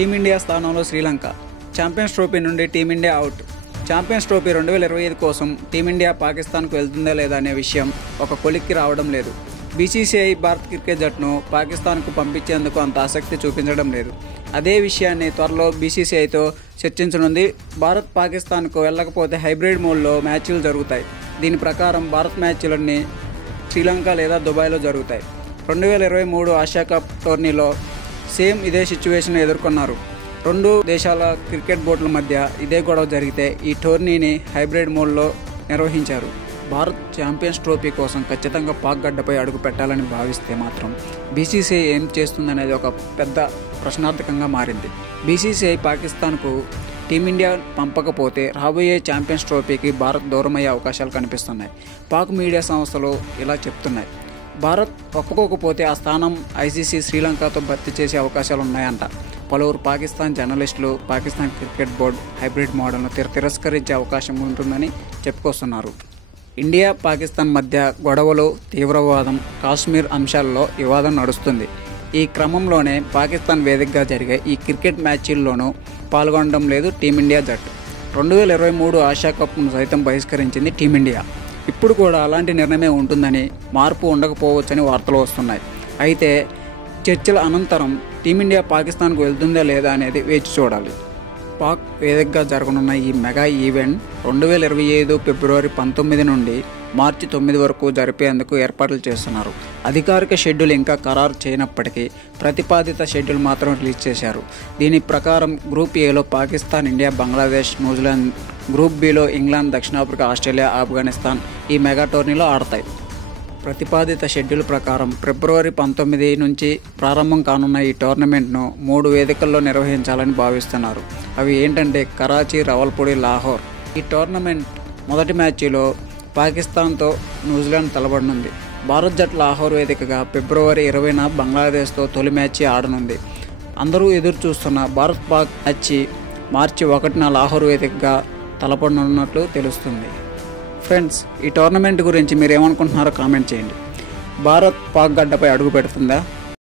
Team India స్థానంలో Sri Lanka. Champions trophy నుండి team India out. Champions trophy 2025 కోసం టీమిండియా పాకిస్తాన్కు వెళ్తుందా లేదా అనే విషయం ఒక కొలిక్కి రావడం లేదు. బీసీసీఐ భారత్ క్రికెట్ జట్టును పాకిస్తాన్కు పంపించేందుకు అంత ఆసక్తి చూపించడం లేదు. అదే విషయాన్ని త్వరలో బీసీసీఐతో చర్చించనుంది. భారత్ పాకిస్తాన్కు వెళ్ళకపోతే హైబ్రిడ్ మోడ్లో మ్యాచ్లు జరుగుతాయి. దీని ప్రకారం భారత్ మ్యాచ్లన్నీ శ్రీలంక లేదా దుబాయ్లో జరుగుతాయి. 2023 ఆసియా కప్ టోర్నీలో సేమ్ ఇదే సిచ్యువేషన్ ఎదుర్కొన్నారు. రెండు దేశాల క్రికెట్ బోర్డుల మధ్య ఇదే గొడవ జరిగితే ఈ టోర్నీని హైబ్రిడ్ మోడ్లో నిర్వహించారు. భారత్ ఛాంపియన్స్ ట్రోఫీ కోసం ఖచ్చితంగా పాక్ గడ్డపై అడుగు పెట్టాలని భావిస్తే మాత్రం బీసీసీఐ ఏం చేస్తుందనేది ఒక పెద్ద ప్రశ్నార్థకంగా మారింది. బీసీసీఐ పాకిస్తాన్కు టీమిండియా పంపకపోతే రాబోయే ఛాంపియన్స్ ట్రోఫీకి భారత్ దూరమయ్యే అవకాశాలు కనిపిస్తున్నాయి. పాక్ మీడియా సంస్థలు ఇలా చెప్తున్నాయి. భారత్ ఒప్పుకోకపోతే ఆ స్థానం ఐసీసీ శ్రీలంకతో భర్తీ చేసే అవకాశాలు ఉన్నాయంట. పలువురు పాకిస్తాన్ జర్నలిస్టులు పాకిస్తాన్ క్రికెట్ బోర్డు హైబ్రిడ్ మోడల్ను తిరస్కరించే అవకాశం ఉంటుందని చెప్పుకొస్తున్నారు. ఇండియా పాకిస్తాన్ మధ్య గొడవలు, తీవ్రవాదం, కాశ్మీర్ అంశాల్లో వివాదం నడుస్తుంది. ఈ క్రమంలోనే పాకిస్తాన్ వేదికగా జరిగే ఈ క్రికెట్ మ్యాచ్ల్లోనూ పాల్గొనడం లేదు టీమిండియా జట్టు. 2023 ఆసియా కప్ను సైతం బహిష్కరించింది టీమిండియా. ఇప్పుడు కూడా అలాంటి నిర్ణయమే ఉంటుందని, మార్పు ఉండకపోవచ్చని వార్తలు వస్తున్నాయి. అయితే చర్చల అనంతరం టీమిండియా పాకిస్తాన్కు వెళ్తుందా లేదా అనేది వేచి చూడాలి. పాక్ వేదికగా జరగనున్న ఈ మెగా ఈవెంట్ 2025 ఫిబ్రవరి 19 నుండి మార్చి 9 వరకు జరిపేందుకు ఏర్పాట్లు చేస్తున్నారు. అధికారిక షెడ్యూల్ ఇంకా ఖరారు చేయనప్పటికీ ప్రతిపాదిత షెడ్యూల్ మాత్రం రిలీజ్ చేశారు. దీని ప్రకారం గ్రూప్ ఏలో Pakistan, India, Bangladesh, New Zealand, group below England, దక్షిణాఫ్రికా, ఆస్ట్రేలియా, ఆఫ్ఘనిస్తాన్ ఈ మెగా టోర్నీలో ఆడతాయి. ప్రతిపాదిత షెడ్యూల్ ప్రకారం ఫిబ్రవరి 19 నుంచి ప్రారంభం కానున్న ఈ టోర్నమెంట్ను 3 వేదికల్లో నిర్వహించాలని భావిస్తున్నారు. అవి ఏంటంటే కరాచీ, రావల్పూడి, లాహోర్. ఈ టోర్నమెంట్ మొదటి మ్యాచ్లో పాకిస్తాన్తో న్యూజిలాండ్ తలపడనుంది. భారత్ జట్టు లాహోర్ వేదికగా ఫిబ్రవరి 20న బంగ్లాదేశ్తో తొలి మ్యాచ్ ఆడనుంది. అందరూ ఎదురు చూస్తున్న భారత్ పాక్ మ్యాచ్ మార్చి 1న లాహోర్ వేదికగా తలపడనున్నట్లు తెలుస్తుంది. ఫ్రెండ్స్, ఈ టోర్నమెంట్ గురించి మీరు ఏమనుకుంటున్నారో కామెంట్ చేయండి. భారత్ పాక్ గడ్డపై అడుగు పెడుతుందా?